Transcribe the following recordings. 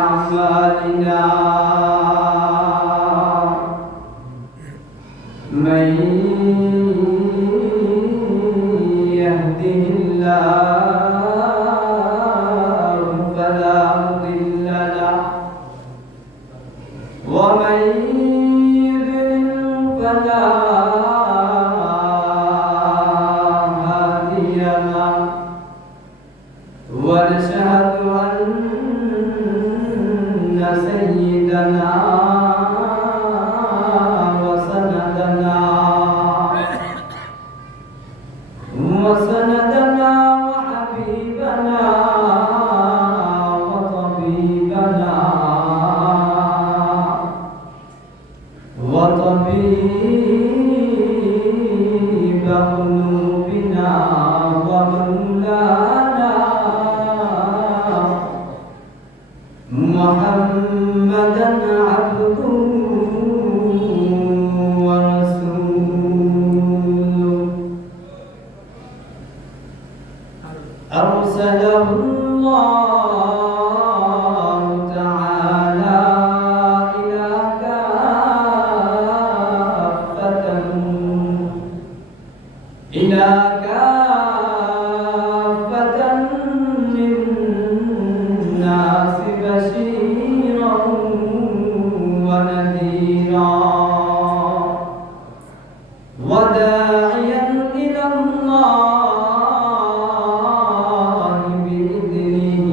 أعمالنا من يهده الله فلا مضل له ومن يضلل فلا هادي له ونشهد أن سيدنا وسندنا وحبيبنا وطبيب قلوبنا ومولانا محمدا عبده ورسوله أرسله الله تعالى إلى كافة للناس بشيرا ونذيرا وداعيا إلى الله بإذنه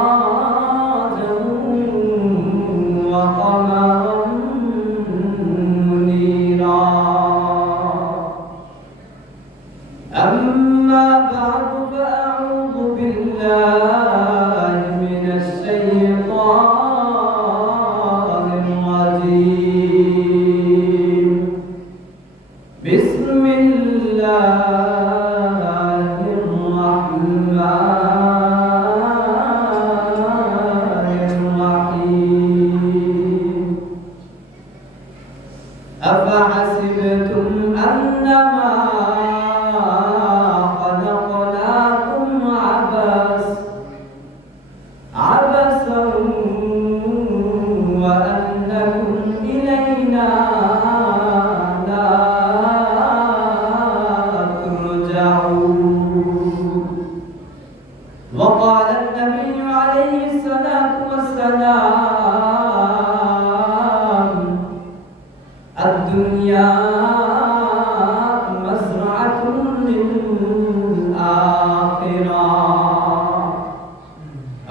وسراجا وقمرا منيرا أما بعد فأعوذ بالله من الشيطان الرجيم بسم الله الرحمن الرحيم أفحسبتم أنما خلقناكم عبثا وأنكم إلينا لا ترجعون وقال النبي عليه الصلاة والسلام الدنيا مزرعة للآخرة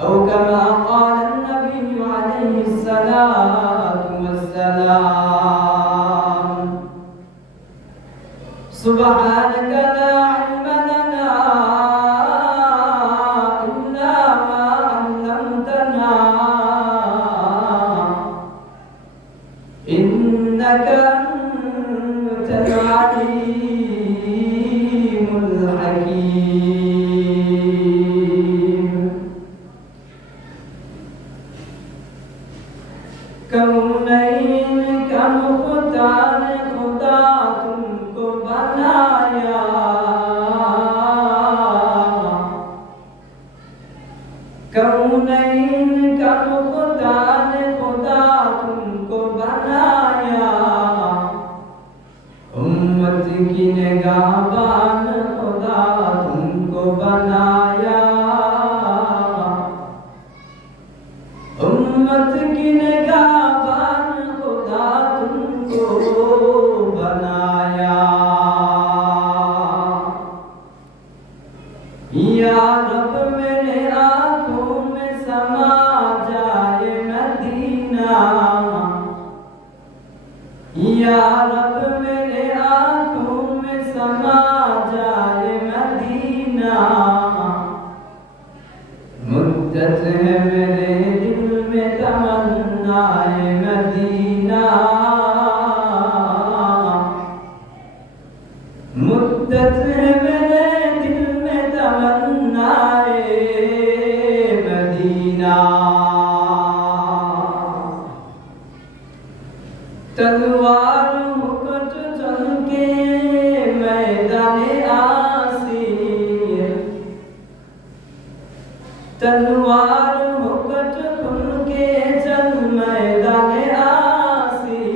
أو كما قال النبي عليه الصلاة والسلام سبحانك لا علم لنا إلا ما علمتنا إنك أنت العليم الحكيم कौनैन का खुदा ने खुदा तुमको बनाया कौनैन का खुदा ने खुदा तुमको बनाया उम्मत की निगाहबान खुदा तुमको बनाया उम्मत की निगाहबान खुदा तुमको बनाया या रब मेरे आँखों में समा जाए मदीना या रब मेरे आँखों में समा जाए मदीना मुद्दत है मेरे दिल में तमन्नाए मदीना मुद्दत है मेरे दिल में तमन्नाए मदीना तलवार मुकुट चमके मैदाने आसीर तलवार हो कट खुल के चल मैदाने आसीर,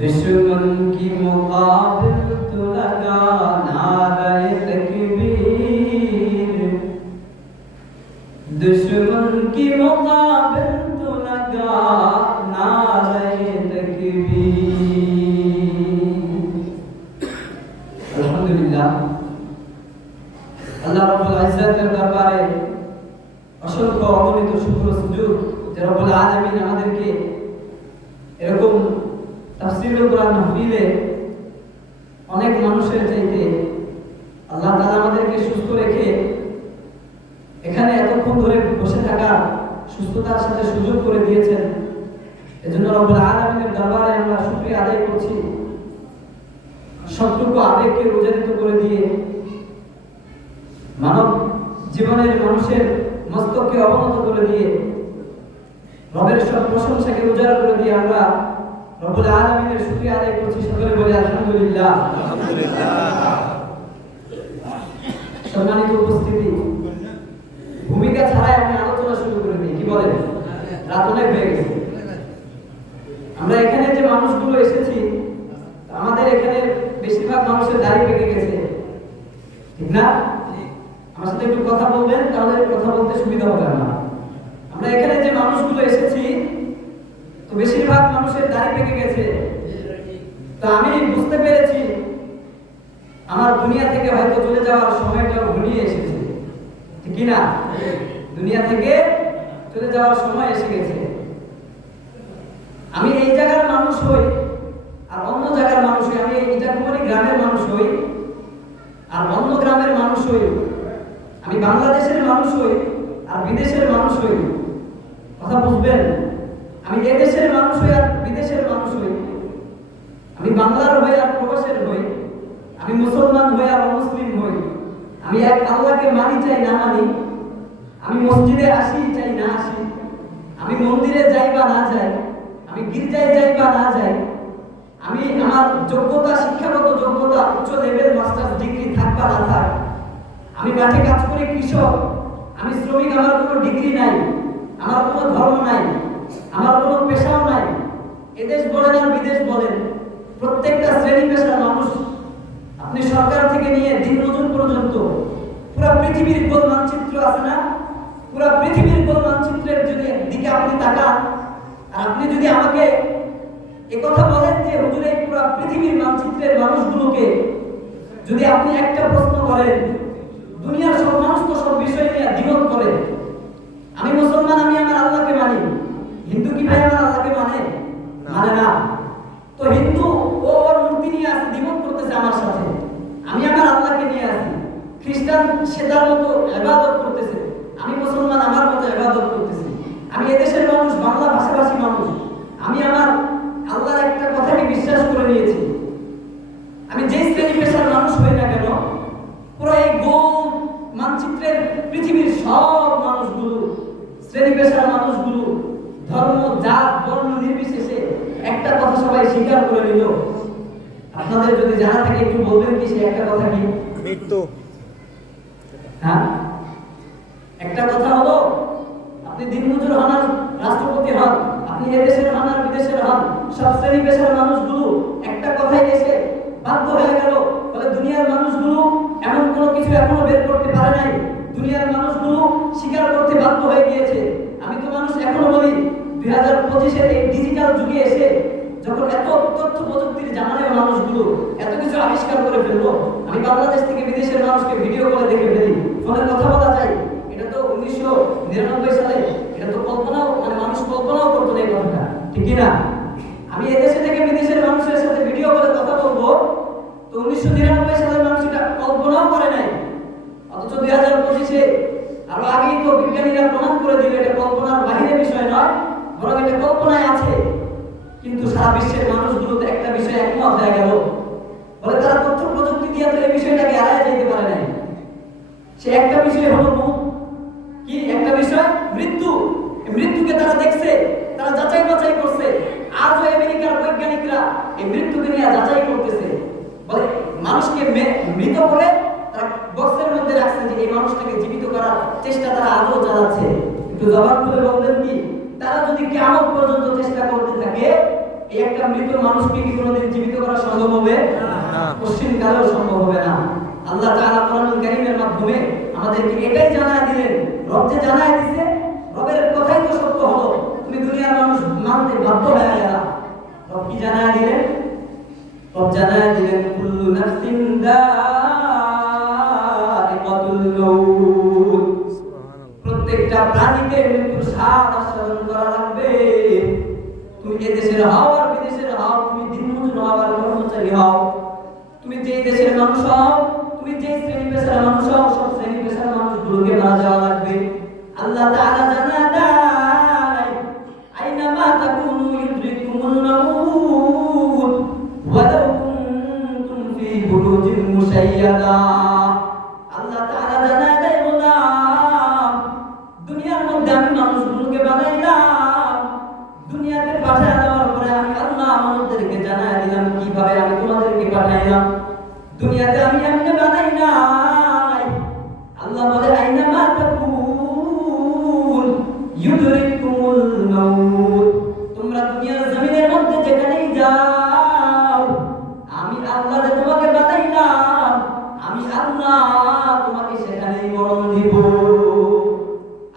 दुश्मन की मुकाबिल तो लगा नारे तकबीर, दुश्मन की मुकाबिल तो लगा नारे तकबीर। अल्हम्दुलिल्लाह, আল্লাহ রাব্বুল ইজ্জতের দরবারে অসংখ্য অগণিত শুকর ও সুজুদ যে রব্বুল আলামিন আমাদেরকে এরকম তাফসীরুল কোরআন মাহফিলে অনেক মানুষের চাইতে আল্লাহ তাআলা আমাদেরকে সুস্থ রেখে এখানে এতক্ষণ ধরে বসে থাকার সুস্থতার সাথে সুযোগ করে দিয়েছেন। এজন্য রব্বুল আলামিনের দরবারে আমরা শুকরিয়া আদায় করছি। সবটুকু আবেগকে উজাড়িত করে দিয়ে মানব জীবনের মানুষের মস্তককে অবনত করে দিয়ে রবের সব প্রশংসাকে উজাড় করে দিয়ে আমরা রব্বুল আলামিনের শুকরিয়া আদায় করছি। সকলে বলি আলহামদুলিল্লাহ। সম্মানিত উপস্থিতি, ভূমিকা ছাড়াই আমি আলোচনা শুরু করে দিই, কি বলেন? রাত অনেক হয়ে গেছে। আমরা এখানে যে মানুষগুলো এসেছি, আমাদের এখানে বেশিরভাগ মানুষের দাড়ি পেকে গেছে, ঠিক না? আমার সাথে একটু কথা বলবেন, তাহলে কথা বলতে সুবিধা হবে আমার। আমরা এখানে যে মানুষগুলো এসেছি, তো বেশিরভাগ মানুষের দাড়ি পেকে গেছে। তো আমি বুঝতে পেরেছি আমার দুনিয়া থেকে হয়তো চলে যাওয়ার সময়টা ঘনিয়ে এসেছে, ঠিক কি না? দুনিয়া থেকে চলে যাওয়ার সময় এসে গেছে। আমি এই জায়গার মানুষ হই আর অন্য জায়গার মানুষ হই, আমি এই ইটাকুমারী গ্রামের মানুষ হই আর অন্য গ্রামের মানুষ হই, আমি বাংলাদেশের মানুষ হই আর বিদেশের মানুষ হই। কথা বুঝবেন? আমি এই দেশের মানুষ হই আর বিদেশের মানুষ হই, আমি বাংলার হই আর প্রবাসের হই, আমি মুসলমান হই আর অমুসলিম হই, আমি এক আল্লাহকে মানি চাই না মানি, আমি মসজিদে আসি চাই না আসি, আমি মন্দিরে যাই বা না যাই, আমি গির্জায় যাই বা না যাই, আমি আমার যোগ্যতা, শিক্ষাগত যোগ্যতা উচ্চ লেভেল মাস্টার্স ডিগ্রি থাক বা না থাক, আমি মাঠে কাজ করি কৃষক, আমি শ্রমিক, আমার কোনো ডিগ্রি নাই, আমার কোনো ধর্ম নাই, আমার কোনো পেশাও নাই, এদেশ বলেন আর বিদেশ বলেন, প্রত্যেকটা শ্রেণী পেশার মানুষ, আপনি সরকার থেকে নিয়ে দিনমজুর পর্যন্ত পুরো পৃথিবীর গোল মানচিত্র আছে না? পুরো পৃথিবীর গোল মানচিত্রের যদি দিকে আপনি তাকান আর আপনি যদি আমাকে একথা বলেন যে হুজুর এই পুরো পৃথিবীর মানচিত্রের মানুষগুলোকে যদি আপনি একটা প্রশ্ন করেন, দুনিয়ার সব মানুষ তো সব বিষয় নিয়ে দ্বিমত করে। আমি মুসলমান, আমি আমার আল্লাহকে মানি। হিন্দু কি ভাই আমার আল্লাহকে মানে? মানে না। তো হিন্দু ও ওর মূর্তি নিয়ে আসে, দ্বিমত করতেছে আমার সাথে, আমি আমার আল্লাহকে নিয়ে আসি। খ্রিস্টান সে তার মতো ইবাদত করতেছে, আমি মুসলমান আমার মতো ইবাদত করতেছি। আমি এদেশের মানুষ, বাংলা ভাষাভাষী মানুষ, আমি আমার আল্লাহর একটা কথাকে বিশ্বাস করে নিয়েছি। আমি যে শ্রেণী পেশার মানুষ হই না কেন, পুরো এই গোল মানচিত্রের পৃথিবীর সব মানুষগুলো, শ্রেণী পেশার মানুষগুলো, ধর্ম, জাত, বর্ণ নির্বিশেষে একটা কথা সবাই স্বীকার করে নিল। আপনাদের যদি জানা থাকে একটু বলবেন কি সেই একটা কথা? কি? মৃত্যু। হ্যাঁ, একটা কথা হলো আপনি দিনমজুর হন আর রাষ্ট্রপতি হন, আপনি এদেশের হন আর বিদেশের হন, সব শ্রেণী পেশার মানুষগুলো একটা কথাই এসে বাধ্য হয়ে গেল, বলে দুনিয়ার মানুষগুলো এমন কোনো কিছু এখনো বের করতে পারে নাই, দুনিয়ার মানুষগুলো স্বীকার করতে বাধ্য হয়ে গিয়েছে। আমি তো মানুষ এখনো বলি 2025-এর এই ডিজিটাল যুগে এসে যখন এত তথ্য প্রযুক্তির জামানায় মানুষগুলো এত কিছু আবিষ্কার করে ফেললো, আমি বাংলাদেশ থেকে বিদেশের মানুষকে ভিডিও করে দেখে ফেলি, ফোনে কথা বলা যায়, এটা তো 1999 সালে, এটা তো কল্পনাও, মানে মানুষ কল্পনাও করতো না এই কথাটা, ঠিক কি না? আমি এদেশে থেকে বিদেশের মানুষের সাথে ভিডিও করে কথা বলবো, তো 1999 সালের মানুষ এটা কল্পনাও করে নাই, অথচ 2025-এ আরো আগেই তো বিজ্ঞানীরা প্রমাণ করে দিল এটা কল্পনার বাইরে বিষয় নয়, বরং এটা কল্পনায় আছে। কিন্তু সারা বিশ্বের মানুষগুলো তো একটা বিষয়ে একমত হয়ে গেল, বলে তারা তথ্য প্রযুক্তি দিয়ে তো এই বিষয়টাকে এড়ায় যেতে পারে নাই। সে একটা বিষয় হলো কি? একটা বিষয় মৃত্যু। মৃত্যুকে তারা দেখছে, তারা যাচাই বাছাই করছে। আজও আমেরিকার বৈজ্ঞানিকরা এই মৃত্যুকে নিয়ে যাচাই করতেছে, বলে মানুষকে মৃত করে তারা বক্সের মধ্যে রাখছে যে এই মানুষটাকে জীবিত করার চেষ্টা তারা আজও চালাচ্ছে। একটু জবাব করে বলবেন কি, তারা যদি কিয়ামত পর্যন্ত চেষ্টা করতে থাকে, এই একটা মৃত মানুষকে কি কোনোদিন জীবিত করা সম্ভব হবে? না, কোশ্চিন কালেও সম্ভব হবে না। আল্লাহ তাআলা কোরআনুল কারীমের মাধ্যমে আমাদেরকে এটাই জানায় দিলেন, রব যে জানায় দিয়েছে, রবের কথাই তো সত্য হলো, তুমি দুনিয়ার মানুষ মানতে বাধ্য হয়ে গেলা। রব কি জানায় দিলেন? রব জানায় দিলেন কুল্লু নাফসিন যায়িকাতুল মাউত, প্রত্যেকটা প্রাণীকে মৃত্যুর স্বাদ আস্বাদন করা লাগবে। তুমি এই দেশের হও আর বিদেশের হও, তুমি দিনমজুর হও আর কর্মচারী হও, তুমি যেই দেশের মানুষ হও, তুমি যেই শ্রেণী পেশার মানুষ হও, সব শ্রেণী পেশার মানুষগুলোকে মারা যাওয়া লাগবে। আল্লাহ তাআলা জানায় দেয় আইনামা তাকুনু ইউদরিকুমুল মাউত ওয়ালাউ কুনতুম ফি বুরুজিন মুশাইয়াদা। আল্লাহ তাআলা জানায় দেয় গোলাম, দুনিয়ার মধ্যে আমি মানুষগুলোকে বানাইলাম, দুনিয়াতে পাঠিয়ে দেওয়ার পরে আমি আল্লাহ আমাদেরকে জানায় দিলাম কিভাবে আমি তোমাদেরকে পাঠাইলাম। দুনিয়াতে আমি এমনি বানাই নাই। আল্লাহ বলে আইনামা তাকুন ইউদরিকুমুল মাউত, তোমরা দুনিয়ার জমিনের মধ্যে যেখানেই যাও, আমি আল্লাহ যে তোমাকে বানাইলাম, আমি আল্লাহ তোমাকে সেখানেই মরণ দিব।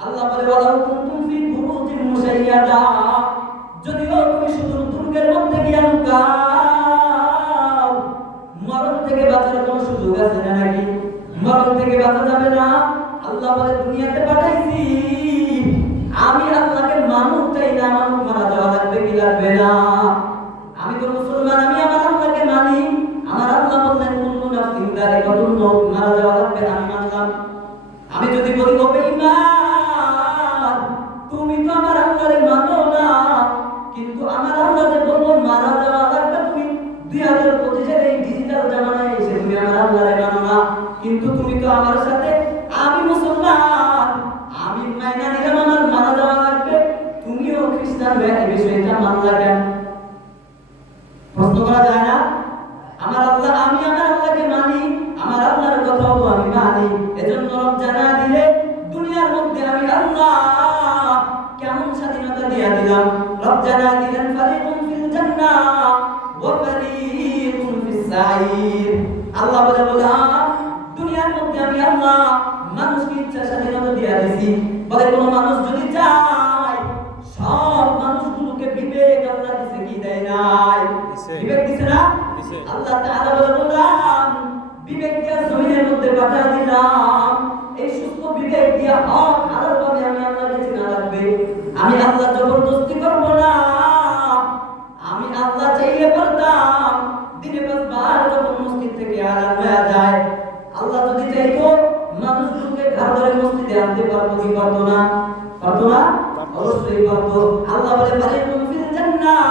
আল্লাহ বলে ওয়ালাউ কুনতুম ফি বুরুজিন মুশাইয়াদা, যদিও তুমি শুধু দুর্গের মধ্যে গিয়ে লুকাও, মরণ থেকে বাঁচার কোনো সুযোগ আছে না নাকি? মরণ থেকে বাঁচা যাবে না। আল্লাহ বলে দুনিয়াতে পাঠাইছি, আমি আল্লাহকে মানুষ চাই না, মানুষ মারা যাওয়া লাগবে কি লাগবে না? আমি তো মুসলমান, আমি আমার আল্লাহকে মানি। আমার আল্লাহ বললেন কুল্লু নাফসিন যায়িকাতুল মাউত, মারা যাওয়া লাগবে, আমি মানলাম। আমি যদি বলি ও বেঈমান, তুমি তো আমার আল্লাহরে মানো না, কিন্তু আমার আল্লাহ যে বলল মারা যাওয়া লাগবে, তুমি 2025 এই ডিজিটাল জামানায় এসে তুমি আমার আল্লাহরে মানো না, কিন্তু তুমি তো আমার সাথে, আমি মুসলমান, আমি মাইনা নিলাম আমার মারা যাওয়া লাগবে, তুমিও খ্রিস্টান হয়ে এই বিষয়টা মানলা কেন? প্রশ্ন করা যায় না? আমার আল্লাহ, আমি আমার আল্লাহকে মানি, আমার আল্লাহর কথাও তো আমি মানি। এজন্য রব জানা দিলে দুনিয়ার মধ্যে আমি আল্লাহ কেমন স্বাধীনতা দিয়া দিলাম। রব জানা দিলেন ফারিকুন ফিল জান্নাহ ওয়া ফারিকুন ফিস সাঈর। আল্লাহ বলে দুনিয়ার মধ্যে আমি আল্লাহ মানুষকে ইচ্ছা স্বাধীনতা দিয়া দিছি। বলে কোন মানুষ যদি চায়, সব মানুষগুলোকে বিবেক আল্লাহ দিছে কি দেয় নাই? বিবেক দিছে না? আল্লাহ তাআলা বললাম বিবেক দিয়া জমিনের মধ্যে পাঠিয়ে দিলাম। এই সুস্থ বিবেক দিয়া হক হালাল ভাবে আমি আল্লাহকে চিনা লাগবে। আমি আল্লাহ জবরদস্তি করব না। আমি আল্লাহ চাইলে পারতাম দিনে 5 বার যখন মসজিদ থেকে আলাদা হয়ে যায়, আল্লাহ যদি চাইতো মানুষগুলোকে ঘর ধরে মসজিদে আনতে পারতো কি পারতো না? পারতো না? অবশ্যই পারতো। আল্লাহ বলে ফারিকুন ফিল জান্নাহ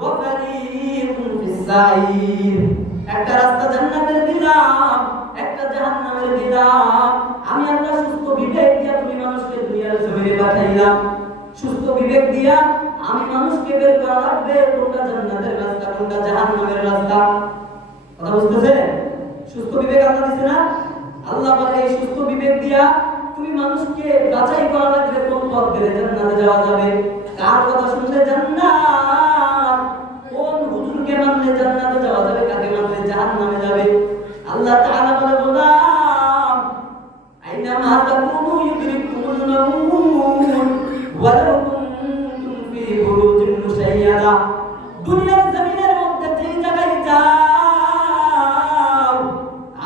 ওয়া ফারিকুন ফিস সাঈর। একটা রাস্তা জান্নাতের দিলাম, একটা জাহান্নামের দিলাম। আমি আল্লাহ সুস্থ বিবেক দিয়া তুমি মানুষকে দুনিয়ার জমিনে পাঠাইলাম। সুস্থ বিবেক দিয়া আমি মানুষকে বের করা লাগবে কোনটা জান্নাতের রাস্তা কোনটা জাহান্নামের রাস্তা। কথা বুঝতেছেন? সুস্থ বিবেক আল্লাহ দিছে না? আল্লাহ বলে এই সুস্থ বিবেক দিয়া তুমি মানুষকে বাছাই করা লাগবে কোন পথ গেলে জান্নাতে যাওয়া যাবে, কার কথা শুনলে জান্নাত, কোন হুজুরকে মানলে জান্নাতে যাওয়া যাবে, কাকে মানলে জাহান্নামে যাবে। আল্লাহ তাআলা বলে গোলাম আইনামা তাকুনু ইউদরিকুমুল মাউত ওয়ালাউ কুনতুম ফি বুরুজিন মুশাইয়াদা। দুনিয়ার জমিনের মধ্যে যেই জায়গায় যাও,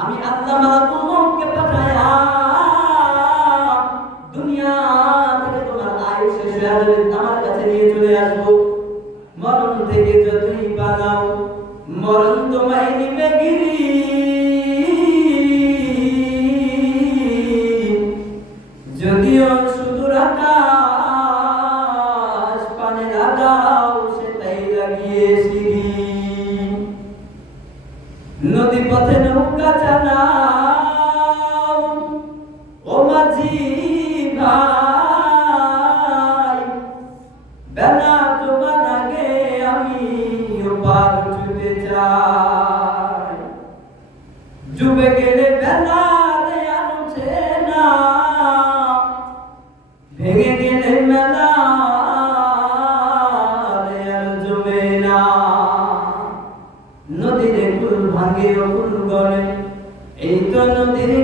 আমি আল্লাহ মালাকুল মউতকে পাঠায়া দুনিয়া থেকে তোমার আয়ু শেষ হয়ে যাবে, আমার কাছে নিয়ে চলে আসবো। মরণ থেকে যতই পালাও, মরণ তোমায় নিবে গিরি।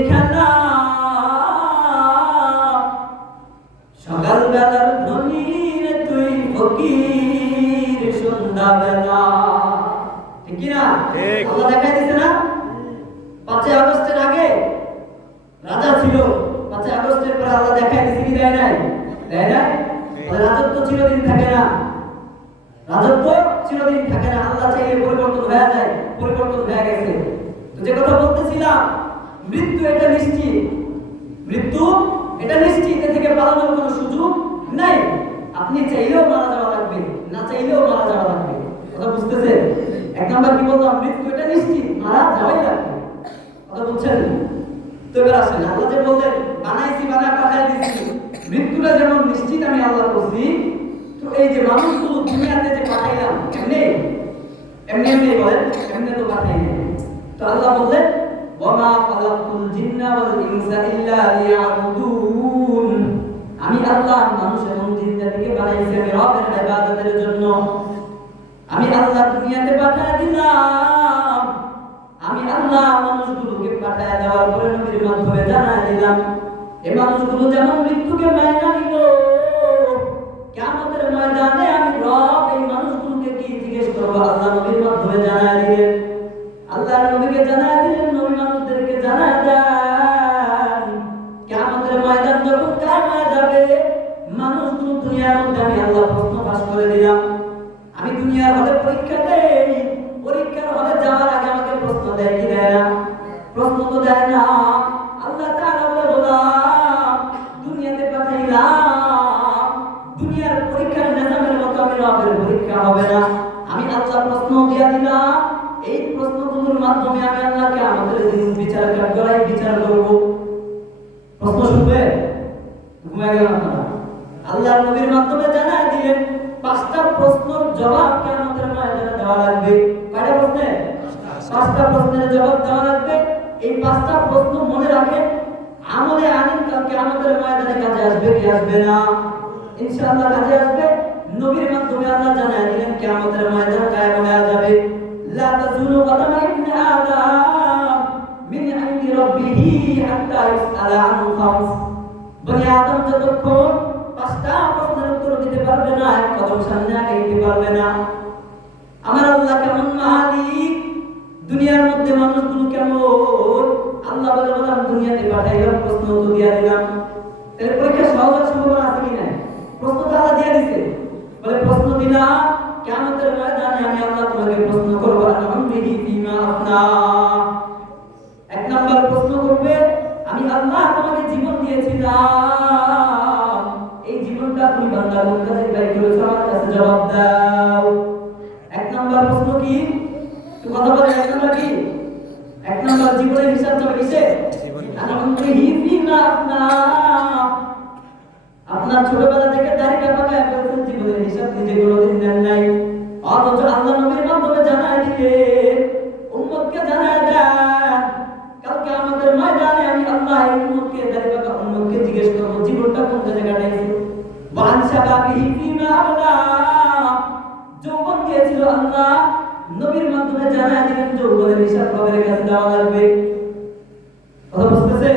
খেলা, সকাল বেলার ধনীর তুই ফকির সন্ধ্যা বেলা। ঠিক কি না? আল্লাহ দেখাই দিছে না? 5 আগস্টের আগে রাজা ছিল, 5 আগস্টের পরে আল্লাহ দেখাই দিছে কি দেয় নাই? দেয় নাই? রাজত্ব চিরদিন থাকে না, রাজত্ব চিরদিন থাকে না। আল্লাহ চাইলে পরিবর্তন হয়ে যায়, পরিবর্তন হয়ে গেছে। তো যে কথা বলতেছিলাম, মৃত্যু এটা নিশ্চিত, মৃত্যু এটা নিশ্চিত, এ থেকে পালানোর কোনো সুযোগ নাই। আপনি চাইলেও মারা যাওয়া লাগবে, না চাইলেও মারা যাওয়া লাগবে। কথা বুঝতেছেন? 1 নাম্বার কি বললাম? মৃত্যু এটা নিশ্চিত, মারা যাওয়াই লাগবে। কথা বুঝছেন? তো এবার আসেন, আল্লাহ যে বললেন বানাইছি, বানায় পাঠাই দিছি, মৃত্যুটা যেমন নিশ্চিত আমি আল্লাহ করছি, তো এই যে মানুষগুলো দুনিয়াতে যে পাঠাইলাম, এমনি এমনি এমনি বলেন, এমনি তো পাঠাই না। তো আল্লাহ বললেন ওয়ামা খালাকতুল জিন্না ওয়াল ইনসা ইল্লা লিয়াবুদুন, আমি আল্লাহ মানুষ এবং জিন জাতিকে বানাইছি আমি রবের ইবাদতের জন্য। আমি আল্লাহ দুনিয়াতে পাঠিয়ে দিলাম, আমি আল্লাহ মানুষগুলোকে পাঠিয়ে দেওয়ার পরে নবীর মাধ্যমে জানাই দিলাম, এই মানুষগুলো যেমন মৃত্যুকে মাইনা নিল, কিয়ামতের ময়দানে আমি রব এই মানুষগুলোকে কি জিজ্ঞেস করব? আল্লাহ নবীর মাধ্যমে জানাই দিলেন। আল্লাহ নবীকে জানাই দিলেন, নবী মানুষদেরকে জানাই দেন, কিয়ামতের ময়দান যখন কায়েম হয়ে যাবে, মানুষগুলো দুনিয়ার মধ্যে আমি আল্লাহ প্রশ্ন ফাঁস করে দিলাম। আমি দুনিয়ার হলে পরীক্ষা দেই, পরীক্ষার হলে যাওয়ার আগে আমাকে প্রশ্ন দেয় কি দেয় না? প্রশ্ন তো দেয় না। আল্লাহ তাআলা বলে বললাম দুনিয়াতে পাঠাইলাম, দুনিয়ার পরীক্ষার নিজামের মতো আমি রবের পরীক্ষা হবে না। আমি আল্লাহ প্রশ্ন দিয়া দিলাম, এই প্রশ্নগুলোর মাধ্যমে আমি আল্লাহকে আমাদের দিন বিচার কাঠগড়াই বিচার করব। প্রশ্ন শুনবে? ঘুমায় গেল আপনারা? আল্লাহর নবীর মাধ্যমে জানাই দিলেন 5টা প্রশ্নের জবাব কিয়ামতের ময়দানে দেওয়া লাগবে। কয়টা প্রশ্নে? 5টা প্রশ্নের জবাব দেওয়া লাগবে। এই 5টা প্রশ্ন মনে রাখেন, আমলে আনেন, কাল কিয়ামতের ময়দানে কাজে আসবে কি আসবে না? ইনশাআল্লাহ কাজে আসবে। নবীর মাধ্যমে আল্লাহ জানাই দিলেন কিয়ামতের ময়দান কায়েম হয়ে যাবে। লা তাজুলু কদামা ইবনে আদম মিন ইনদি রাব্বিহি হাত্তা ইসআলা আন খামস। বনি আদম যতক্ষণ 5টা প্রশ্নের উত্তর দিতে পারবে না, এক কদম সামনে আগাইতে পারবে না। আমার আল্লাহ কেমন মালিক, দুনিয়ার মধ্যে মানুষগুলো কেমন, আল্লাহ বলে বললাম দুনিয়াতে পাঠাইলাম, প্রশ্ন তো দিয়া দিলাম। তাহলে পরীক্ষা সহজ হওয়ার সম্ভাবনা আছে কি না? প্রশ্ন তো আল্লাহ দিয়ে দিছে, বলে প্রশ্ন দিলাম, কিয়ামতের ময়দানে আমি আল্লাহ তোমাকে প্রশ্ন করব, আলহামদুলিল্লাহি ফিমা আফনা। 1 নাম্বার প্রশ্ন করবে, আমি আল্লাহ তোমাকে জীবন দিয়েছিলাম, এই জীবনটা তুমি বান্দা কোন কাজে ব্যয় করেছো, আমার কাছে জবাব দাও। 1 নাম্বার প্রশ্ন কি? তো কথা বলে 1 নাম্বার কি? 1 নাম্বার জীবনের হিসাব যাবে কিসে? আলহামদুলিল্লাহি ফিমা আফনা। আপনার ছোটবেলা থেকে দাড়িটা পাকায় ফেলছেন, জীবনের হিসাব নিজে কোনোদিন নেন নাই, অথচ আল্লাহ নবীর মাধ্যমে জানাই দিলে উম্মতকে জানাই দেন, কালকে আমাদের ময়দানে আমি আল্লাহ এই উম্মতকে, দাড়ি পাকা উম্মতকে জিজ্ঞেস করব জীবনটা কোন জায়গায় কাটাইছো। ওয়ান শাবাবিহি ফিমা আবলা, যৌবন দিয়েছিল আল্লাহ, নবীর মাধ্যমে জানাই দিলেন যৌবনের হিসাব কবের কাছে দেওয়া লাগবে। কথা বুঝতেছে?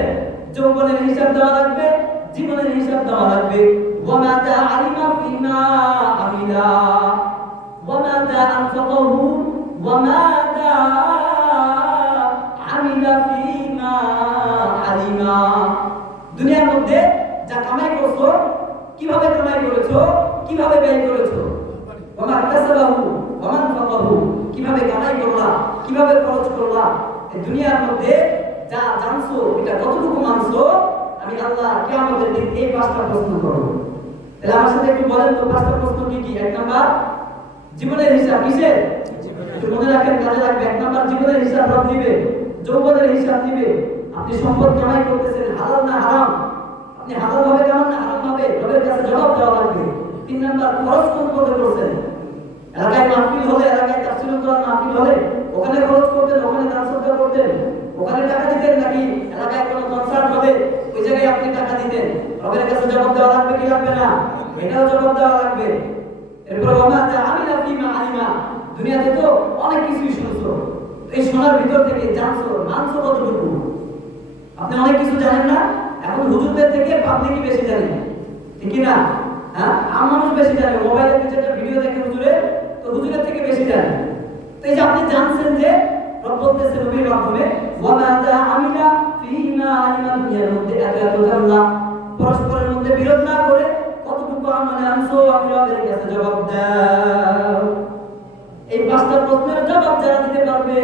যৌবনের হিসাব দেওয়া লাগবে, জীবনের হিসাব দেওয়া লাগবে। ওয়ামা যা আলিমা ফিমা আমিলা ওয়ামা যা আনফাকাহু ওয়ামা যা আমিলা ফিমা আলিমা। দুনিয়ার মধ্যে যা কামাই করছো, কিভাবে কামাই করেছো, কিভাবে ব্যয় করেছো। ওয়ামা কাসাবাহু ওয়ামা আনফাকাহু, কিভাবে কামাই করলা, কিভাবে খরচ করলা। এই দুনিয়ার মধ্যে যা জানছো, এটা কতটুকু মানছো, আমি আল্লাহ কিয়ামতের দিন এই 5টা প্রশ্ন করব। তাহলে আমার সাথে একটু বলেন তো 5টা প্রশ্ন কি কি? 1 নাম্বার জীবনের হিসাব, কিসের? একটু মনে রাখেন, কাজে লাগবে। 1 নাম্বার জীবনের হিসাব রব নিবে, যৌবনের হিসাব নিবে। আপনি সম্পদ কামাই করতেছেন, হালাল না হারাম, আপনি হালাল ভাবে কামান না হারাম ভাবে, রবের কাছে জবাব দেওয়া লাগবে। 3 নাম্বার খরচ কোন পথে করছেন, এলাকায় মাহফিল হলে, এলাকায় তাফসীরুল কোরআন মাহফিল হলে ওখানে খরচ করতেন, ওখানে দান সদকা করতেন, ওখানে টাকা দিতেন, নাকি এলাকায় কোনো কনসার্ট হবে ওই জায়গায় আপনি টাকা দিতেন? রবের কাছে জবাব দেওয়া লাগবে কি লাগবে না? এটাও জবাব দেওয়া লাগবে। এরপর ওমা যা আমিলা ফিমা আলিমা, দুনিয়াতে তো অনেক কিছুই শুনছো, এই শোনার ভিতর থেকে জানছো, মানছো কতটুকু? আপনি অনেক কিছু জানেন না, এখন হুজুরদের থেকে পাবলিকই বেশি জানে, ঠিক কি না? হ্যাঁ, আম মানুষ বেশি জানে, মোবাইলে দুই চারটা ভিডিও দেখে হুজুরের, তো হুজুরের থেকে বেশি জানে। তো এই যে আপনি জানছেন যে রব বলতেছে নবীর মাধ্যমে ওয়ালা তাআমিলা ফীমা আলিমা দুনিয়ার মধ্যে এত জানলা, পরস্পরের মধ্যে বিরোধ না করে কতটুকু আমলে আনছো আমি রবের কাছে জবাব দাও। এই পাঁচটা প্রশ্নের জবাব যারা দিতে পারবে,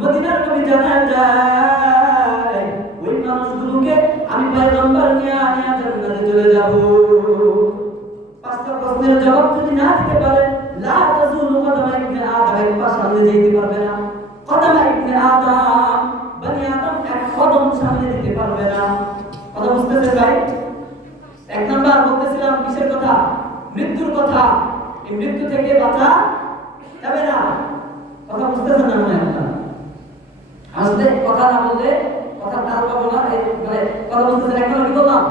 মদিনার নবী জানায় যায় ওই মানুষগুলোকে আমি পয়গম্বর নিয়ে জান্নাতে চলে যাব। পাঁচটা প্রশ্নের জবাব যদি না দিতে পারে, লা তাজুলু কদমা ইবনে আদম, এক পা সামনে যেতে পারবে না। কদমা ইবনে আদম, বনি আদম এক কদম সামনে দিতে পারবে না। কথা বুঝতেছেন ভাই? এক নাম্বার বলতেছিলাম কিসের কথা? মৃত্যুর কথা। এই মৃত্যু থেকে বাঁচা যাবে না। কথা বুঝতেছেন না মনে হয়? আসলে কথা না বললে কথা তাল পাবো না, মানে কথা বুঝতেছেন? এক নাম্বার কি বললাম?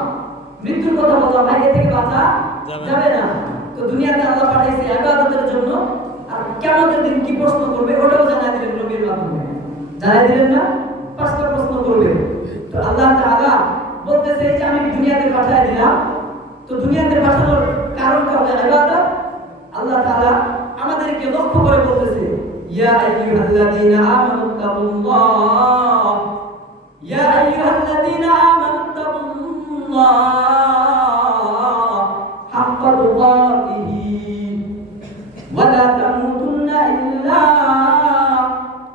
মৃত্যুর কথা বললাম ভাই, এ থেকে বাঁচা যাবে না। তো দুনিয়াতে আল্লাহ পাঠাইছে ইবাদতের জন্য, আর কিয়ামতের দিন কি প্রশ্ন করবে ওটাও জানাই দিলেন নবীর মাধ্যমে। জানাই দিলেন না? পাঁচটা প্রশ্ন করবে। তো আল্লাহ তাআলা বলতেছে যে আমি দুনিয়াতে পাঠিয়ে দিলাম, তো দুনিয়াতে পাঠানোর কারণটা হলো ইবাদত। আল্লাহ তাআলা আমাদেরকে লক্ষ্য করে বলতেছে ইয়া আইয়ুহাল্লাযীনা আমানুত্তাকুল্লাহ, ইয়া আইয়ুহাল্লাযীনা আমানুত্তাকুল্লাহ হাক্কা তুকাতিহি ওয়া লা তামুতুন্না ইল্লা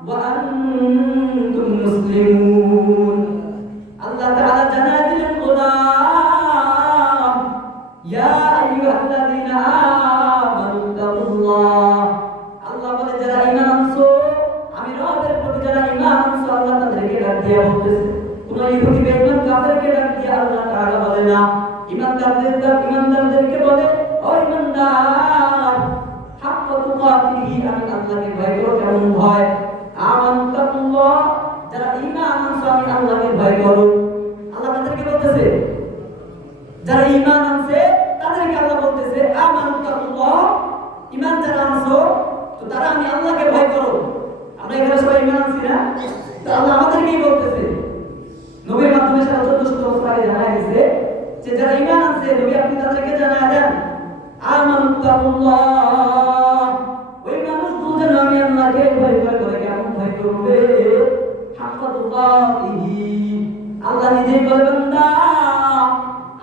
ওয়া আনতুম মুসলিমুন। আল্লাহ তাআলা জানায় দিলেন গোলাম ইয়া আইয়ুহাল্লাযীনা আমানুত্তাকুল্লাহ, আল্লাহ বলে যারা ঈমান আনছো, আমি রবের প্রতি যারা ঈমান আনছো আল্লাহ তাদেরকে ডাক দিয়ে বলতেছে। কোন ইহুদি বেঈমান কাফেরকে ডাক দিয়ে আল্লাহ তাআলা বলে না, ঈমানদারদেরকে বলে ও ঈমানদার হাক্কা তুকাতিহি, আমি আল্লাহকে ভয় করো। কেমন ভয়? আমানুত্তাকুল্লাহ, যারা ঈমান আনছো আমি আল্লাহকে ভয় করো। আল্লাহ তাদেরকে বলতেছে, যারা ঈমান আনছে তাদেরকে আল্লাহ বলতেছে আমানুত্তাকুল্লাহ, ঈমান যারা আনছো তো তারা আমি আল্লাহকে ভয় করো। আমরা এখানে সবাই ঈমান আনছি না? তো আল্লাহ আমাদেরকেই বলতেছে। নবীর মাধ্যমে 1400 বছর আগে জানায় দিয়েছে যে যারা ঈমান আনছে নবী আপনি তাদেরকে জানায় দেন আমানুত্তাকুল্লাহ, ওই মানুষগুলো যেন আমি আল্লাহকে ভয় করে। কেমন ভয় করবে? হাক্কা তুকাতিহি, আল্লাহ নিজেই বলে বান্দা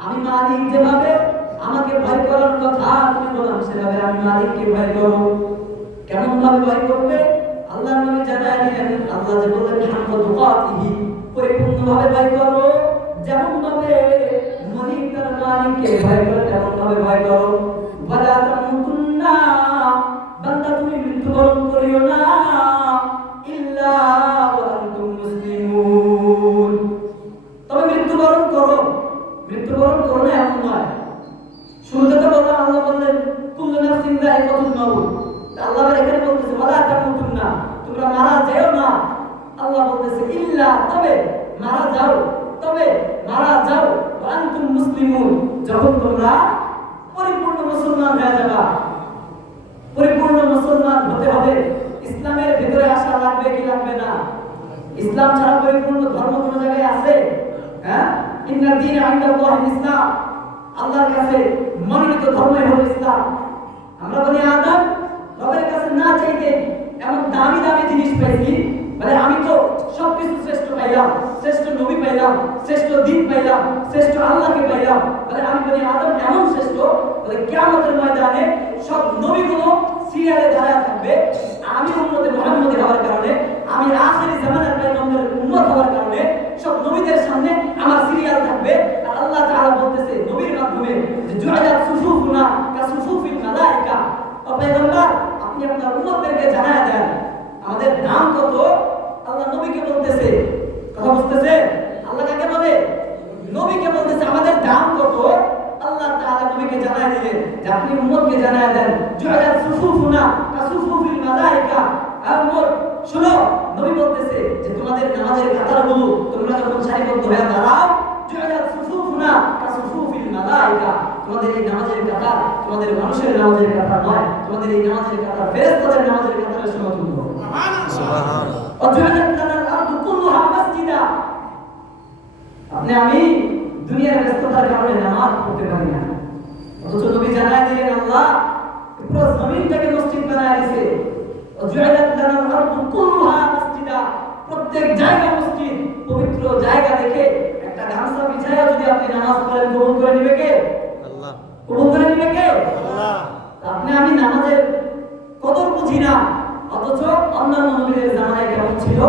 আমি মালিক যেভাবে আমাকে ভয় করার কথা তুমি বললাম সেভাবে আমি মালিককে ভয় করো। কেমন ভাবে ভয় করবে? আল্লাহ নবী জানায় দিলেন, আল্লাহ যে বললেন হাক্কা তুকাতিহি, পরিপূর্ণভাবে ভয় করো, যেমন ভাবে মালিক তার মালিককে ভয় করে তেমন ভাবে ভয় করো। ওয়ালা তামুতুন্না, বান্দা তুমি মৃত্যুবরণ করিও না ইল্লা ওয়া আনতুম মুসলিমুন, তবে মৃত্যুবরণ করো। মৃত্যুবরণ করো না এমন নয়। শুরুতে তো বললাম আল্লাহ বললেন কুল্লু নাফসিন যায়িকাতুল মাউত, আল্লাহ এখানে বলতেছে ওয়ালা তামুতুন্না, তোমরা মারা যেও না। আল্লাহ বলতেছে ইল্লা, তবে মারা যাও, তবে মারা যাও ওয়া আনতুম মুসলিমুন, যখন তোমরা পরিপূর্ণ মুসলমান হয়ে যাবা। পরিপূর্ণ মুসলমান হতে হবে, ইসলামের ভিতরে আসা লাগবে কি লাগবে না? ইসলাম ছাড়া পরিপূর্ণ ধর্ম কোন জায়গায় আছে? হ্যাঁ, ইন্না দীনা ইনদাল্লাহিল ইসলাম, আল্লাহর কাছে মনোনীত ধর্মই হলো ইসলাম। আমরা বলি আদম রবের কাছে না চাইতে এমন দামি দামি জিনিস পাইছি, মানে আমি তো সবকিছু শ্রেষ্ঠ পাইলাম, শ্রেষ্ঠ নবী পাইলাম, শ্রেষ্ঠ দ্বীন পাইলাম, শ্রেষ্ঠ আল্লাহকে পাইলাম, মানে আমি বলি আদম এমন শ্রেষ্ঠ, মানে কিয়ামতের ময়দানে সব নবীগুলো সিরিয়ালে দাঁড়ায় থাকবে, আমি উম্মতে মুহাম্মদী হওয়ার কারণে, আমি আখিরি জামানার পয়গম্বরের উম্মত হওয়ার কারণে সব নবীদের সামনে আমার সিরিয়াল থাকবে। আর আল্লাহ তাআলা বলতেছে নবীর মাধ্যমে যে জুআলাত সুফুফুনা কাসুফুফিল মালায়েকা, ও পয়গম্বর আপনি আপনার উম্মতদেরকে জানায়া দেন আমাদের দাম কত। আল্লাহ নবীকে বলতেছে, কথা বুঝতেছে? আল্লাহ কাকে বলে? নবীকে বলতেছে আমাদের দাম কত। আল্লাহ তাআলা নবীকে জানায় দিলেন যে আপনি উম্মতকে জানায় দেন জুআলাত সুফুফুনা কাসুফুফিল মালায়েকা। আর উম্মত শুনো, নবী বলতেছে যে তোমাদের নামাজের কাতারগুলো তোমরা যখন সারিবদ্ধ হয়ে দাঁড়াও, জুআলাত সুফুফুনা কাসুফুফিল মালায়েকা, তোমাদের এই নামাজের কাতার তোমাদের মানুষের নামাজের কাতার নয়, তোমাদের এই নামাজের কাতার ফেরেশতাদের নামাজের কাতারের সমতুল্য। সুবহানাল্লাহ। ওয়া জুআলাত লানাল আরদু কুল্লুহা মাসজিদা, আপনি আমি দুনিয়ার ব্যস্ততার কারণে নামাজ পড়তে পারি না, অথচ নবী জানায় দিলেন আল্লাহ পুরো জমিনটাকে মসজিদ বানায় দিয়েছে। ওয়াজআলাত লানাল আরদু কুল্লুহা মাসজিদা, প্রত্যেক জায়গা মসজিদ, পবিত্র জায়গা দেখে একটা গামছা বিছায়া যদি আপনি নামাজ পড়েন কবুল করে নিবে কে? আল্লাহ। কবুল করে নিবে কে? আল্লাহ। আপনি আমি নামাজের কদর বুঝি না, অথচ অন্যান্য নবীদের জামানায় কেমন ছিল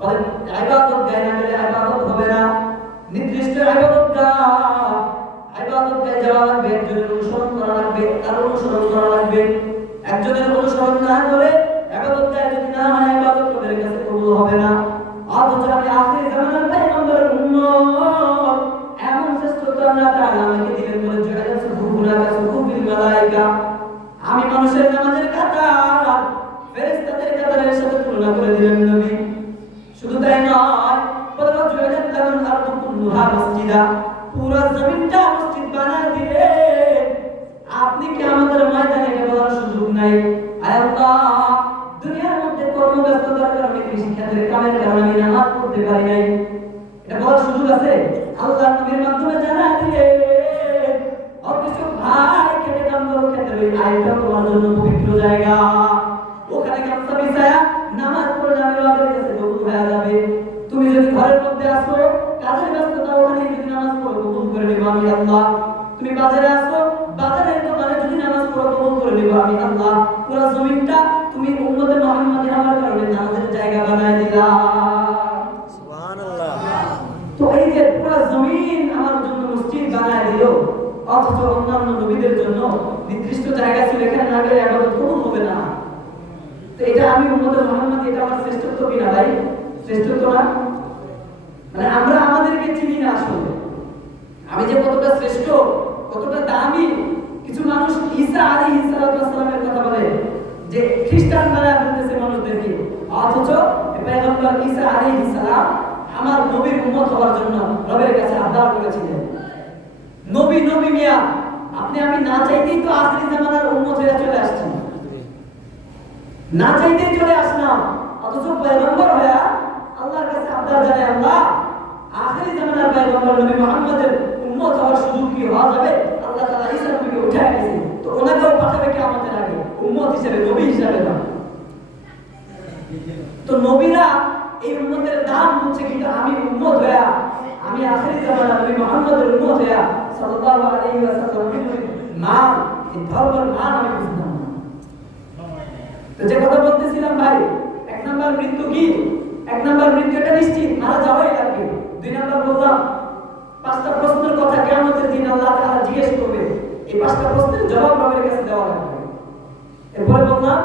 বলেন, ইবাদত গায় না গেলে ইবাদত হবে না, নির্দিষ্ট ইবাদত গায় যাওয়া লাগবে, একজনের অনুসরণ করা লাগবে, তার অনুসরণ করা লাগবে। একজনের অনুসরণ না করে ইবাদত গায় যদি না হয় ইবাদত রবের কাছে কবুল হবে না। অথচ আমি আখির জামানার পয়গম্বরের উম্মত, এমন শ্রেষ্ঠত্ব আল্লাহ তাআলা আমাকে দিলেন বলে জুআলা সুফুফুনা কাসুফুফিল মালায়েকা, আমি মানুষের নামাজের কাতার ফেরেশতাদের কাতারের সাথে তুলনা করে দিলেন নবী। শুধু তাই নয়, বলে জুআলাত লানাল আরদু কুল্লুহা মাসজিদা, পুরো জমিনটা মসজিদ বানায় দিলেন। আপনি কি আমাদের ময়দানে এটা বলার সুযোগ নাই? আয় আল্লাহ, দুনিয়ার মধ্যে কর্মব্যস্ততার কারণে, কৃষিক্ষেত্রে কামের কারণে আমি নামাজ পড়তে পারি নাই, এটা বলার সুযোগ আছে? আল্লাহ নবীর মাধ্যমে জানায় দিলেন অবশ্য ভাই খেতে কাম করো, খেতে ওই আয়টা তোমার জন্য পবিত্র জায়গা, ওখানে গামছা বিছায়া নামাজ পড়লে আমি রবের কাছে কবুল হয়ে যাবে। তুমি যদি ঘরের মধ্যে আসো, কাজের ব্যস্ততা, ওখানে যদি নামাজ পড়ো কবুল করে নেব আমি আল্লাহ। তুমি বাজারে আসো, বাজারের দোকানে যদি নামাজ পড়ো কবুল করে নেব আমি আল্লাহ। পুরো জমিনটা তুমি উম্মতে মুহাম্মাদি হওয়ার কারণে নামাজের জায়গা বানায় দিলা। সুবহানাল্লাহ। তো এই যে পুরো জমিন আমার জন্য মসজিদ বানায় দিল, অথচ অন্যান্য নবীদের জন্য নির্দিষ্ট জায়গা ছিল, এখানে না গেলে ইবাদত কবুল হবে না। তো এটা আমি উম্মতে মুহাম্মাদি, এটা আমার শ্রেষ্ঠত্ব কিনা ভাই? শ্রেষ্ঠত্ব না? মানে আমরা আমাদেরকে চিনি না আসলে, আমি যে কতটা শ্রেষ্ঠ, কতটা দামি। কিছু মানুষ ঈসা আলাইহিস সালামের কথা বলে যে খ্রিস্টান বানায় ফেলতেছে মানুষদেরকে, অথচ পয়গম্বর ঈসা আলাইহিস সালাম আমার নবীর উম্মত হওয়ার জন্য রবের কাছে আবদার করেছিলেন। নবী মিয়া, আপনি আমি না চাইতেই তো আখিরি জামানার উম্মত হয়ে চলে আসছি, না চাইতেই চলে আসলাম, অথচ পয়গম্বর হয়ে আল্লাহর কাছে আবদার জানাই, আল্লাহ আখিরি জামানার পয়গম্বর নবী মুহাম্মদের উম্মত হওয়ার সুযোগ কি হওয়া যাবে? আল্লাহ তাআলা ঈসা নবীকে উঠায় নিয়েছে, তো ওনাকেও পাঠাবে কিয়ামতের আগে উম্মত হিসেবে, নবী হিসেবে না। তো নবীরা এই উম্মতের দাম হচ্ছে, কিন্তু আমি উম্মত হইয়া, আমি আখিরি জামানার নবী মুহাম্মদের উম্মত হইয়া সাল্লাল্লাহু আলাইহি ওয়াসাল্লামের মান, এই ধর্মের মান আমি বুঝলাম না। তো যে কথা বলতেছিলাম ভাই, এক নাম্বার মৃত্যু কি? এক নাম্বার মৃত্যুটা নিশ্চিত, মারা যাওয়াই লাগবে। দুই নাম্বার বললাম পাঁচটা প্রশ্নের কথা কিয়ামতের দিন আল্লাহ তাআলা জিজ্ঞেস করবে, এই পাঁচটা প্রশ্নের জবাব রবের কাছে দেওয়া লাগবে। এরপরে বললাম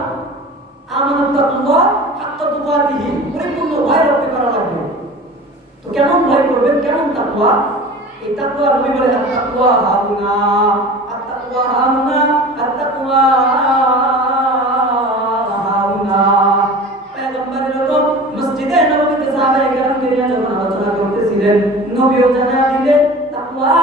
আমানাতুল্লাহ হাক্কা তুকাতিহি, পরিপূর্ণ ভয় রক্ষা করা লাগবে। তো কেমন ভয় করবেন, কেমন তাকওয়া? এই তাকওয়া নবী বলে আত-তাকওয়া হাউনা, আত-তাকওয়া হাউনা, আত-তাকওয়া হাউনা। পয়গম্বরের যখন মসজিদে নববীতে সাহাবায়ে কেরামকে নিয়ে যখন আলোচনা করতেছিলেন, নবীও জানা দিলেন তাকওয়া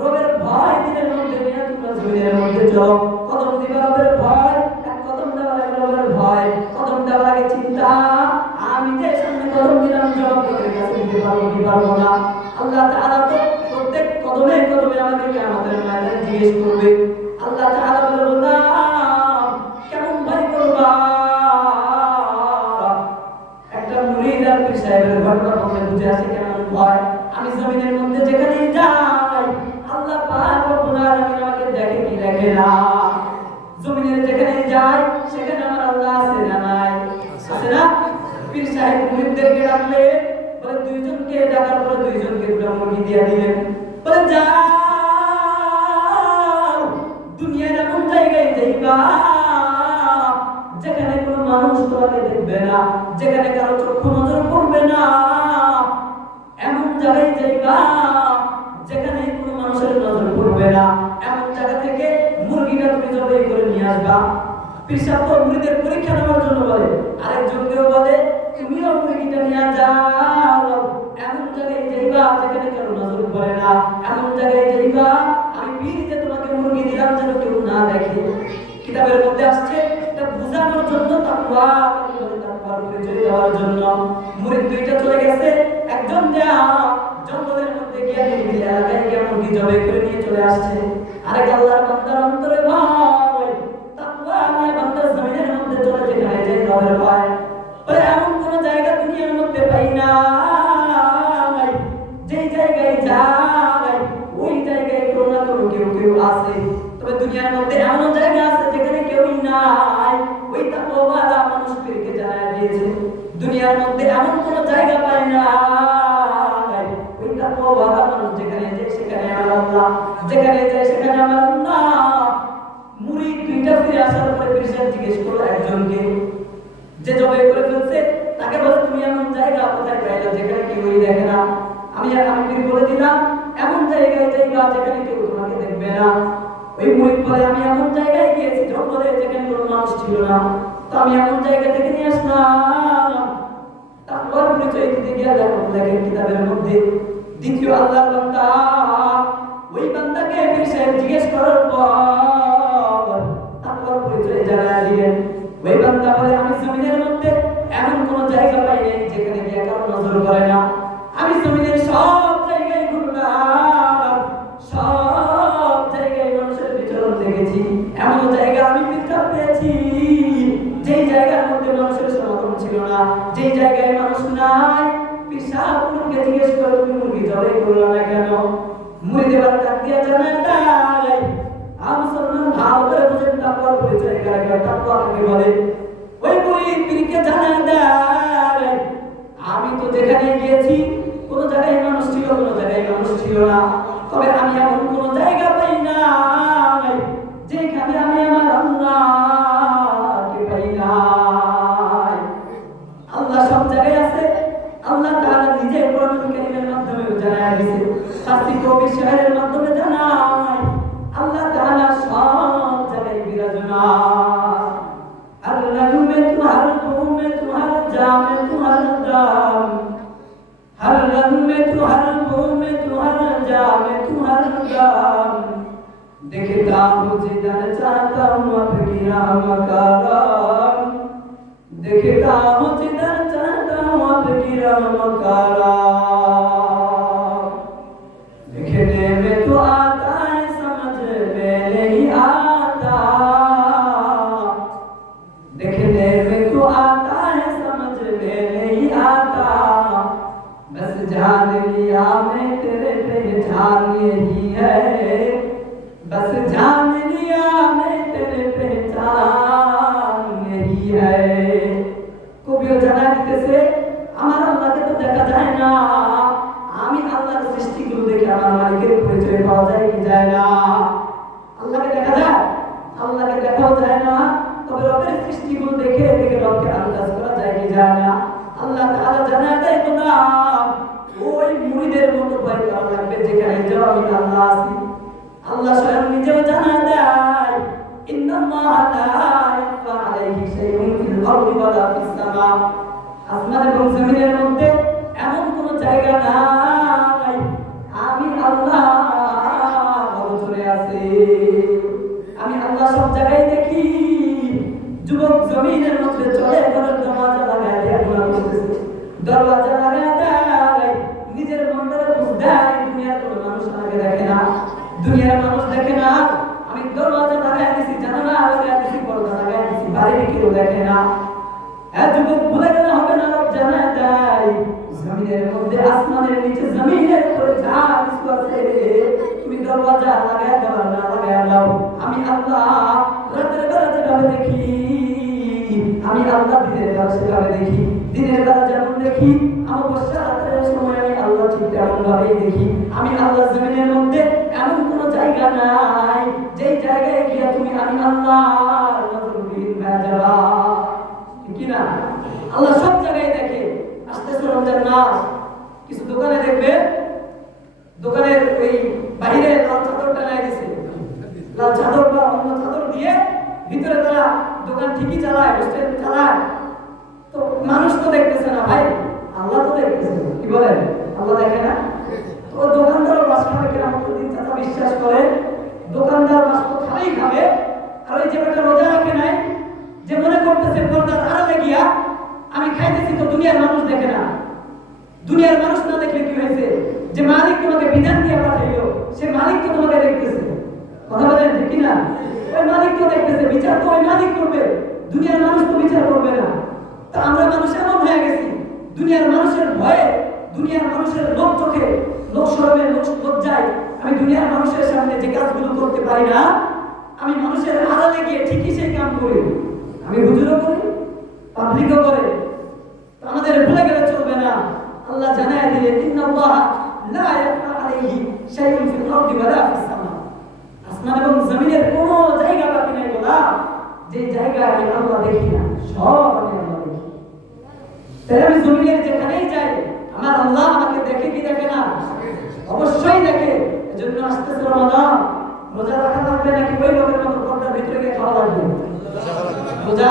রবের ভয় দিনের মধ্যে নিয়ে তোমরা জমিনের মধ্যে চলো। কদম দিবা রবের ভয়, এক কদম দেওয়া লাগে রবের ভয়, কদম দেওয়া লাগে চিন্তা, আমি যে সামনে কদম দিলাম জবাব রবের কাছে দিতে পারবো কি পারবো না। আল্লাহ তাআলা তো প্রত্যেক কদমে কদমে আমাদেরকে আমাদের ময়দানে জিজ্ঞেস করবে। আল্লাহ তাআলা বললাম কেমন ভয় করবা? একটা মুরিদ আর পীর সাহেবের ঘটনা বলে বুঝে আসে কেমন ভয়। আমি জমিনের মধ্যে যেখানে যাই, আল্লাহ পাক রব্বুল আলামিন আমাকে দেখে কি দেখে না? জমিনের যেখানে যাই সেখানে আমার আল্লাহ আছে না নাই? আছে না? পীর সাহেব মুরিদদেরকে ডাকলে বলে দুইজনকে ডাকার পরে দুইজনকে দুটো মুরগি দিয়ে দিলেন, বলে যাও দুনিয়ার এমন জায়গায় যাইবা যেখানে কোনো মানুষ তোমাকে দেখবে না, যেখানে কারো চক্ষু নজর পড়বে না, এমন জায়গায় যাইবা যেখানে কোনো মানুষের নজর পড়বে না, এমন জায়গা থেকে মুরগিটা তুমি জবাই করে নিয়ে আসবা। পীর সাহেব তো মুরিদের পরীক্ষা নেওয়ার জন্য বলে, আরেকজনকেও বলে তুমিও মুরগিটা নিয়ে যাও, এমন জায়গায় যাইবা যেখানে কারো নজর পড়ে না, এমন জায়গায় যাইবা আমি পীর যে তোমাকে মুরগি দিলাম যেন কেউ না দেখে। কিতাবের মধ্যে আসছে এটা বোঝানোর জন্য, তাকওয়া তাকওয়ার পরিচয় দেওয়ার জন্য। মুরিদ দুইটা চলে গেছে, একজন যায় জঙ্গলের মধ্যে গিয়ে নিরিবিলি এলাকায় গিয়ে মুরগি জবাই করে নিয়ে চলে আসছে। আরেক আল্লাহর বান্দার অন্তরে ভয়, তাকওয়া নিয়ে বান্দা জমিনের মধ্যে চলে যেখানে যে রবের ভয়, বলে এমন কোন জায়গা দুনিয়ার মধ্যে পাই না যেই জায়গায় যাই ওই জায়গায় কোনো না কোনো কেউ কেউ আছে। তবে দুনিয়ার মধ্যে এমন জায়গা আছে যেখানে কেউই নাই, ওই তাকওয়াওয়ালা মানুষ পীরকে জানায় দিয়েছে। দুনিয়ার মধ্যে এমন কোন জায়গা পায় না ওই তাকওয়াওয়ালা মানুষ যেখানে যায় সেখানে আমার আল্লাহ, যেখানে যায় সেখানে আমার আল্লাহ। মুরিদ দুইটা ফিরে আসার পরে পীর সাহেব জিজ্ঞেস করলো একজনকে, যে জবাই করে ফেলছে তাকে বলে তুমি এমন জায়গা কোথায় পাইলা যেখানে কেউই দেখে না? আমি পীর বলে দিলাম এমন জায়গায় যাইবা যেখানে কেউ তোমাকে দেখবে না। ওই মুরিদ বলে আমি এমন জায়গায় গিয়েছি জঙ্গলে যেখানে কোনো মানুষ ছিল না, তো আমি এমন জায়গা থেকে নিয়ে আসলাম। তাকওয়ার পরিচয় দিতে গিয়ে লেখেন কিতাবের মধ্যে দ্বিতীয় আল্লাহর বান্দা ওই বান্দাকে পীর সাহেব জিজ্ঞেস করার পর তাকওয়ার পরিচয় জানায় দিলেন। ওই বান্দা বলে আমি জমিনের মধ্যে এমন কোন জায়গা পাই নাই যেখানে গিয়ে কারো নজর করে না। আমি জমিনের সব জায়গায় ঘুরলাম, সব জায়গায় মানুষের বিচরণ দেখেছি, এমন জায়গা আমি বিচরণ পেয়েছি যেই জায়গার মধ্যে মানুষের সমাগম ছিল না, যেই জায়গায় মানুষ নাই। পিসাব মুরগি জিজ্ঞেস করে তুমি মুরগি জবাই করলো না কেন? মুরগি এবার ডাক দিয়া জানায় তাই মুসলমান ভালো করে বুঝেন তাকওয়ার পরিচয় কাকে, তাকওয়া কাকে বলে। ওই মুরিদ পীরকে জানায় দেয় আমি তো যেখানে গিয়েছি কোন জায়গায় মানুষ ছিল, কোন জায়গায় মানুষ ছিল না, তবে আমি এমন কোন জায়গা পাই নাই যেখানে আমি আমার আল্লাহকে পাই নাই। আল্লাহ সব জায়গায় আছে। আল্লাহ তাআলা নিজে কোরআনুল কারীমের মাধ্যমে জানায় দিয়েছে, শাস্তি কবি শায়েরের মাধ্যমে জানায় আল্লাহ তাআলা সব জায়গায় বিরাজমান। আল্লাহ में तुम्हार बू में तुम्हार जा में तुम्हार दाम, हर रंग में तुम्हार बू में तुम्हार जा में तुम्हार दाम, देखता हूँ जिधर चाहता हूँ आपकी राम का राम, देखता हूँ जिधर चाहता हूँ आपकी राम का राम, देखने में तो आता है समझ में नहीं आता, देखने में तो आता है समझ में नहीं आता, बस जान लिया मैं तेरे पहचान यही है, बस जान लिया मैं तेरे पहचान यही है। কবিও জানায় দিতেছে আমার আল্লাহকে তো দেখা যায় না, আমি আল্লাহর সৃষ্টিগুলো দেখে আমার মালিকের পরিচয় পাওয়া যায় কি যায় না? আল্লাহকে দেখা যায়? আল্লাহকে দেখাও যায় না, তবে রবের সৃষ্টিগুলো দেখে দেখে রবকে আন্দাজ করা যায় কি যায় না? আল্লাহ তাআলা জানায় দেয় গোলাম ওই মুরিদের মতো ভয় করা লাগবে যেখানে যাও আমি আল্লাহ আছি। আল্লাহ স্বয়ং নিজেও জানায় দেয় ইন্নাল্লাহা লা ইয়াখফা আলাইহি শাইউন ফিল আরদি ওয়ালা ফিস সামা, আসমান এবং জমিনের মধ্যে এমন কোন জায়গা নাই আমি আল্লাহ চলে আছে। আমি আল্লাহ সব জায়গায় দেখি। যুবক জমিনের মধ্যে চলে ঘরের দরওয়াজা লাগায় দেয়, গুনাহ করতেছে, দরওয়াজা লাগায় দেয়, নিজের মনটারে বুঝায় দুনিয়ার কোনো মানুষ আমাকে দেখে না, দুনিয়ার মানুষ দেখে না, আমি দরওয়াজা লাগায় দিছি, জানালা লাগায় দিছি, পর্দা লাগায় দিছি, বাইরে কেউ দেখে না। যুবক ভুলে গেলে হবে না, রব জানায় দেয় জমিনের মধ্যে আসমানের নিচে জমিনের উপরে যা কিছু আছে তুমি দরওয়াজা লাগায় দাও না লাগায় দাও। আমি আল্লাহ রাতের বেলা যেভাবে দেখি, আমি আল্লাহ দিনের বেলা সেভাবে দেখি, দিনের বেলা যেমন দেখি অমাবস্যা রাতের সময় আমি আল্লাহ ঠিক তেমন ভাবেই দেখি। আমি আল্লাহ জমিনের মধ্যে এমন কোনো জায়গা নাই যেই জায়গায় গিয়া তুমি আমি আল্লাহর নজরবিহীন হয়ে যাবা, কি না? আল্লাহ সব জায়গায় দেখে। আসতেছে রমজান মাস, কিছু দোকানে দেখবে দোকানের ওই বাইরে লাল চাদর টানায় দিছে, লাল চাদর বা অন্য চাদর দিয়ে ভিতরে তারা দোকান ঠিকই চালায়, রেস্টুরেন্ট চালায়, তো মানুষ তো দেখতেছে না ভাই, আল্লাহ তো দেখতেছে। কি বলেন? আল্লাহ দেখে না? তো দোকানদারও মাছ খাবে কেরামত দিন চাচা বিশ্বাস করে, দোকানদার মাছ তো খাবেই খাবে, আর ওই যে বেটা রোজা রাখে নাই, যে মনে করতেছে পর্দার আড়ালে গিয়া আমি খাইতেছি তো দুনিয়ার মানুষ দেখে না, দুনিয়ার মানুষ না দেখলে কি হয়েছে দুনিয়ার মানুষের সামনে যে কাজগুলো করতে পারি না, আমি মানুষের আড়ালে গিয়ে ঠিকই সেই কাম করি। আমি হুজুরও করি, পাবলিকও করে। তো আমাদের ভুলে গেলে চলবে না। আল্লাহ জানায় দিলেন, ইন্নাল্লাহা লা ইয়াখফা আলাইহি শাইউন ফিল আরদি ওয়ালা ফিস সামা। আসমান এবং জমিনের কোনো জায়গা বাকি নাই বলা, যে জায়গায় আল্লাহ দেখি না, সব আমি আল্লাহ দেখি। তাই আমি জমিনের যেখানেই যাই, আমার আল্লাহ আমাকে দেখে কি দেখে না? অবশ্যই দেখে। এজন্য আসতেছে রমাদান, রোজা রাখা লাগবে নাকি ওই লোকের মতো পর্দার ভিতরে গিয়ে খাওয়া লাগবে? রোজা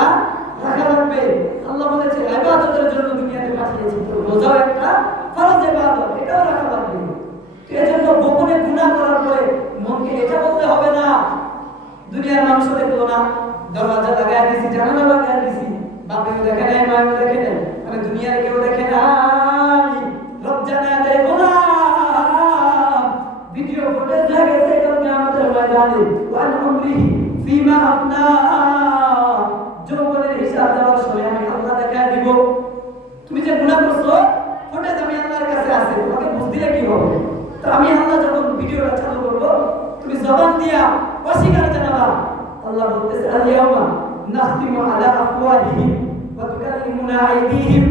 রাখা লাগবে। আল্লাহ বলেছে ইবাদতের জন্য দুনিয়াতে পাঠিয়েছি, তো রোজাও একটা ফরজ ইবাদত, এটাও রাখা লাগবে। তো এজন্য গোপনে গুনাহ করার পরে মনকে এটা বলতে হবে না, দুনিয়ার মানুষও দেখলো না, দরজা লাগায় দিছি, জানালা লাগায় দিছি, বাপেও দেখে নাই, মায়েও দেখে নাই, মানে দুনিয়ার কেউ দেখে নাই, লজ্জা না দেয় গোলাম। ভিডিও ফুটেজ লাগে সেটা কিয়ামতের ময়দানে, ওয়ান উমরিহি ফিমা আফনা, যৌবনের হিসাব দেওয়ার সময় আমি আল্লাহ দেখায় দিব। তুমি যে গুনাহ করছো, ফুটেজ আমি আল্লাহর কাছে আছে, তোমাকে বুঝ দিলে কি হবে? তো আমি আল্লাহ যখন ভিডিওটা চালু করব, তুমি জবান দিয়া অস্বীকার জানাবা। আল্লাহ বলতেছে, আল ইয়াউমা নাখতিমু আলা আফওয়াহিহিম ওয়া তুকাল্লিমুনা আইদিহিম